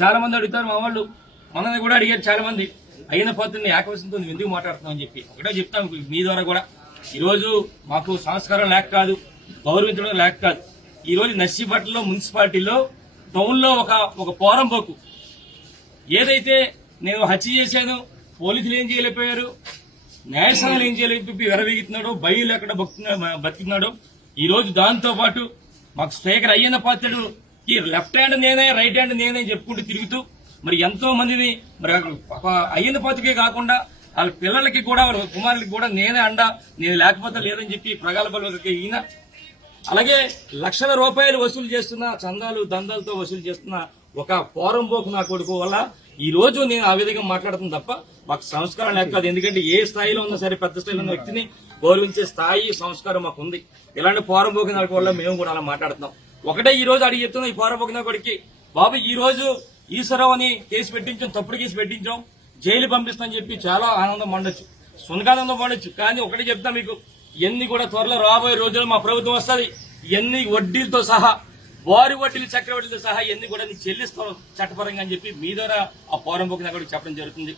చాలా మంది అడుగుతారు మా వాళ్ళు, మనల్ని కూడా అడిగారు చాలా మంది, అయిన పాత్రని ఏకవశంతో నువ్వు ఎందుకు మాట్లాడుతున్నావు అని చెప్పి. ఒకటే చెప్తాం మీ ద్వారా కూడా, ఈరోజు మాకు సంస్కారం లేక కాదు, గౌరవించడం లేక కాదు. ఈరోజు నర్సీపట్నంలో మున్సిపాలిటీలో టౌన్లో ఒక పోరంపోకు ఏదైతే నేను హత్య చేశాను, పోలీసులు ఏం చేయలేకపోయారు, న్యాయస్థానాలు ఏం చేయలేకపోయి విరవీగుతున్నాడో, బయలు ఎక్కడ బతుకుతున్నాడో, ఈ రోజు దాంతో పాటు మాకు స్పీకర్ అయ్యన్న పాత్రుడు ఈ లెఫ్ట్ హ్యాండ్ నేనే, రైట్ హ్యాండ్ నేనే చెప్పుకుంటూ తిరుగుతూ మరి ఎంతో మందిని మరి అయ్యన్న పాత్రకే కాకుండా వాళ్ళ పిల్లలకి కూడా వాళ్ళ కుమారులకి కూడా నేనే అండ, నేను లేకపోతే లేదని చెప్పి ప్రగల్భాలకి ఈయన. అలాగే లక్షల రూపాయలు వసూలు చేస్తున్న, చందాలు దందాలతో వసూలు చేస్తున్న ఒక పోరంపోకు నా కొడుకు వల్ల ఈ రోజు నేను ఆ విధంగా మాట్లాడుతుంది తప్ప మాకు సంస్కారం లేక కాదు. ఎందుకంటే ఏ స్థాయిలో ఉన్నా సరే పెద్ద స్థాయిలో ఉన్న వ్యక్తిని గౌరవించే స్థాయి, సంస్కారం మాకు ఉంది. ఇలాంటి పోరంపోకు నా వల్ల మేము కూడా అలా మాట్లాడుతున్నాం. ఒకటే ఈ రోజు అడిగి చెప్తున్నాం ఈ పోరంపోకు నా కొడుకి, బాబు ఈ రోజు ఈశ్వరరావు అని కేసు పెట్టించాం, తప్పుడు కేసు పెట్టించాం, జైలు పంపిస్తామని చెప్పి చాలా ఆనందం పండొచ్చు, సునకానందం పండొచ్చు. కానీ ఒకటే చెప్తా మీకు, ఇవన్నీ కూడా త్వరలో రాబోయే రోజుల్లో మా ప్రభుత్వం వస్తుంది, ఇవన్నీ వడ్డీలతో సహా, వారి వడ్డీలు చక్రవడ్డీలతో సహా ఇవన్నీ కూడా నీకు చెల్లిస్తాం చట్టపరంగా అని చెప్పి మీ ద్వారా ఆ పోరంపోకు నా కొడుకు చెప్పడం జరుగుతుంది.